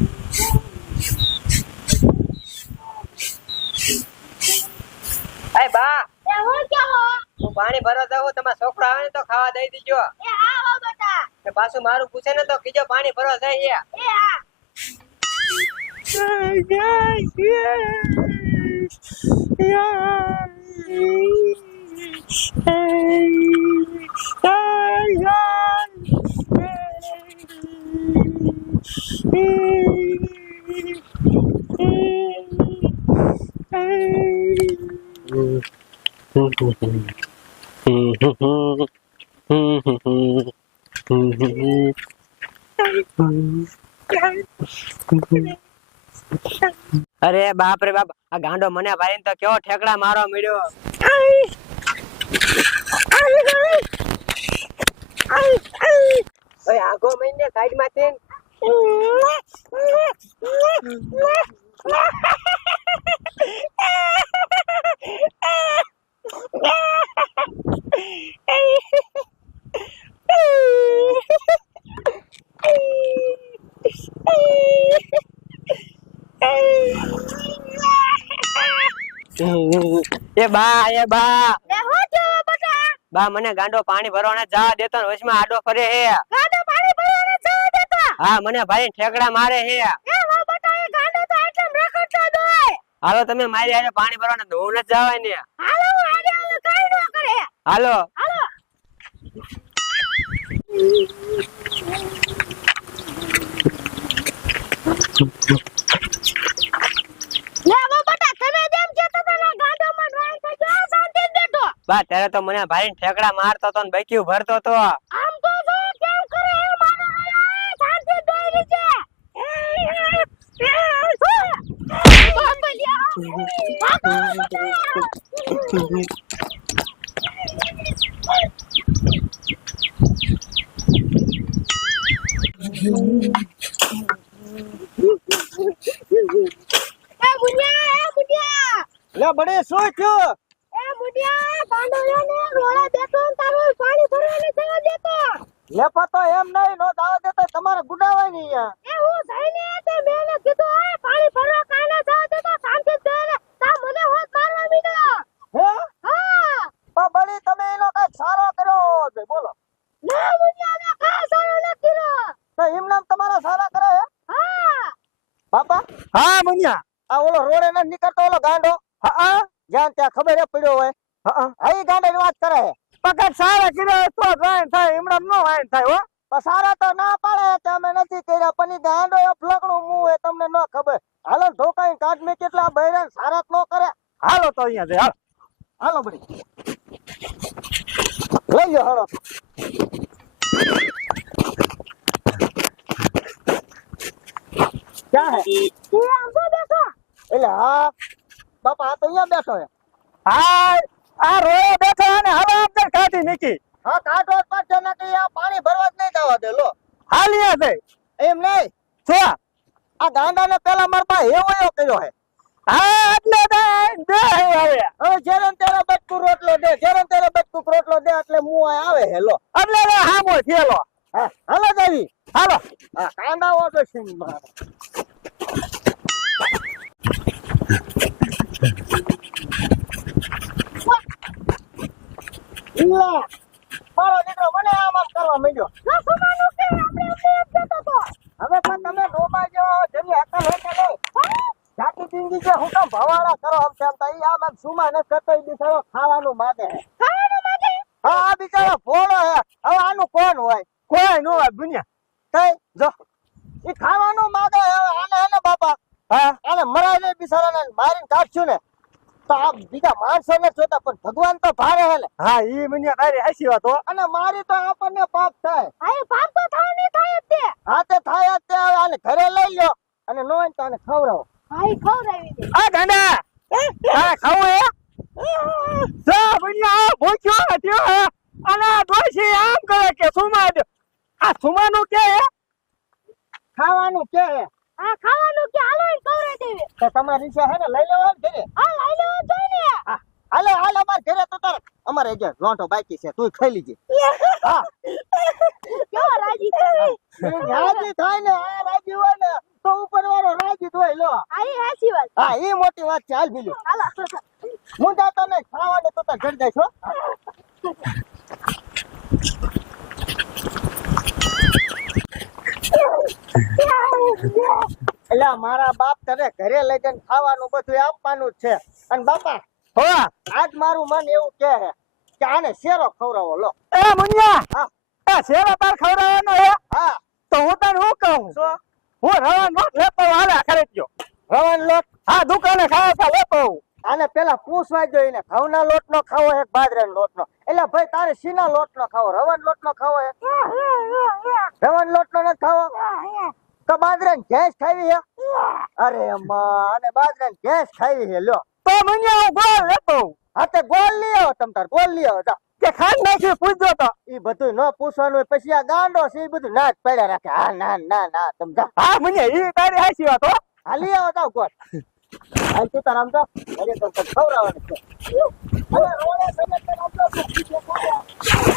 એ બા એ હું કેવો હું પાણી ભરવા જાઉં તમારો છોકરો આવે ને તો ખાવા દઈ દીજો એ હા હો બેટા ને પાછું મારું પૂછે ને તો કીજો પાણી ભરવા જાય એ હા અરે બાપ રે બાપ આ ગાંડો મને ભાઈને તો કેવો ઠેકડા મારો મળ્યો ઓય આગો મહિને સાઈડ માં છે એ બા એ હું કેવો બેટા બા મને ગાંડો પાણી ભરવાના જવા દેતો ને વચમાં આડો ફરે હે ગાડો પાણી ભરવાને જવા દેતો હા મને ભાઈ ઠેકડા મારે હે એ હો બેટા એ ગાડો તો એટલમ રખડતો દોય હાલો તમે મારી હારે પાણી ભરવાના દોડ જ જવાય ને હાલો આડે હાલો કાઈ ન કરે હાલો હાલો લે વો બેટા તમે જેમ કેતો તો ને ગાડો માં ડ્રાઈવ થઈ ગયો શાંતિ બેઠો બા ત્યારે તો મને ભાઈ ઠેકડા મારતો તો ને બૈક્યું ભરતો તો આમ તો જો કેમ કરે એ મારો આયા શાંતિ બેરી છે લે બડે શું થયું એ બુડિયા પાંડવોને રોળે બેઠો ને તારો પાણી ભરવાને જવા દેતો લે પતો એમ નહીં નો દાવા દેતો તમારે ગુડાવાય નહીં અહીંયા એ હું જઈને તે મેને કીધું આ પાણી ભરવા કાને જવા દેતો શાંતિ બેને તા મને હોત મારવા મીડ્યો હે હા પણ બડી તમે એનો કઈ સારો કર્યો છે બોલો ના બુડિયા ને કા સારો ન કર્યો તો એમ નામ તમારા સારા કરે હે હા બાપા હા મુનિયા આ ઓલો રોડે ન નીકળતો ઓલો ગાંડો હા જ્યાં ત્યાં ખબર હે પડ્યો હોય હા આઈ ગાંડે ની વાત કરે હે પકડ સારા કર્યો તો વાયન થાય એમણામ નો વાયન થાય હો પણ સારા તો ના પાડે તમે નથી કર્યા પણ ઈ ગાંડો એ ફ્લકણું મું હે તમને ન ખબર હાલો ધોકાઈ કાઢ મે કેટલા બૈરા સારા ન કરે હાલો તો અહીંયા જઈ હાલ હાલો બડી લઈ લો હાલો ક્યાં હે એ આંગો બેઠો એટલે હા બાપા આ તો અહીંયા બેઠો હે હા આ રોયો બેઠો અને હવે અંદર કાઢી નીકી હા કાઢો જ પડશે ને કે આ પાણી ભરવા જ નહીં જવા દે લો હાલિયા છે એમ નહીં છો આ ગાંડાને પેલા માર પાસે એવો એવો કર્યો હે હા એટલે દે હવે હવે જેને તેરે બટકું રોટલો દે જેને તેરે બટકું રોટલો દે એટલે મું આ આવે હે લો એટલે રે હામો થયેલો હા હાલો દેવી હાલો હા કાંડાઓ તો છે મારા ઈલા મારો દીકરો મને આમ કરવા માંડ્યો ના સુમાનું કે આપણે એમ કેતો તો હવે પણ તમે ડોબા જેવો જેની અકલ હોય કે નહીં જાતિ જિંદગી છે હું કામ ભવાડા કરો આમ તેમ તો ઈ આમ સુમા ન કરતો ઈ બિચારો ખાવાનું માંગે હે ખાવાનું માંગે હા આ બિચારો ભોળો હે હવે આનું કોણ હોય કોઈ નો હોય દુનિયા કઈ જો ઈ ખાવાનું માંગે હવે આને બાપા હા આને મરાય ને બિચારાને મારીને કાઢશું ને તો આ બીજા માણસો ને જોતા પણ ભગવાન તો ભારે હે ને હા ઈ મુનિયા તારી હાચી વાત હો અને મારી તો આપણને પાપ થાય આ પાપ તો થાય નહીં થાય જ તે હા તે થાય જ તે હવે આને ઘરે લઈ લો અને નો હોય તો આને ખવડાવો ભાઈ ખવડાવી દે આ ગાંડા તારે ખાવું હે જા મુનિયા આ ભૂખ્યો થયો હે અને આ ડોશી આમ કરે કે સુમા દે આ સુમાનું કે હે ખાવાનું કે હે આ ખાવાનું કે હાલો ઈ ખવડાવી દેવી તો તમારી છે હે ને લઈ લેવા ને ઘરે આ લઈ લેવા જોઈને હાલે હાલ અમાર ઘરે તો તાર અમારે જે લોટો બાકી છે તું ખાઈ લીજે હા કેવો રાજી થાય રાજી થાય ને આ રાજી હોય ને તો ઉપર હા ઈ મોટી વાત છે હાલ બીજું હું જાતો નહીં ખાવાનું તો ઘર જઈશ હો એટલે મારા બાપ તને ઘરે લઈ જઈને ખાવાનું બધું આપવાનું જ છે અને બાપા હો આજ મારું મન એવું કહે છે કે આને શેરો ખવડાવો લો એ મુનિયા હા. એ શેરો તાર ખવડાવવાનો હે હા તો હું તને શું કહું શું હું રવા નોટ લેતો હાલે ખરીદજો રવાનો લોટ હા દુકાને ખાવા તા લેતો આવું. આને પેલા પૂછવા જોઈએ ઘઉંના લોટ નો ખાવો હે બાજરાના લોટ નો એટલે ભાઈ તારે શીના લોટ નો ખાવો રવાનો લોટ નો ખાવો હે રવાનો લોટ નો નથી ખાવો તો બાજરાની ગેસ ખાવી હે અરે અમ્મા આને બાજરાની ગેસ ખાવી હે લ્યો તો મુનિયા હું ગોળ લેતો આવું. હા તે ગોળ લઈ આવો તમ તાર ગોળ લઈ આવો જા કે ખાંડ નાખી પૂછજો તો ઈ બધું ન પૂછવાનું હોય પછી આ ગાંડો છે ઈ બધું ના જ પડ્યા રાખે હા ના ના ના તમ જા હા મુનિયા ઈ તારી હાચી વાત હો હાલી આવો જાવ ગોળ હાલ તું તાર આમ જા અરે તો ખવડાવવાનું છે અરે રોડે સમેત તાર આમ જા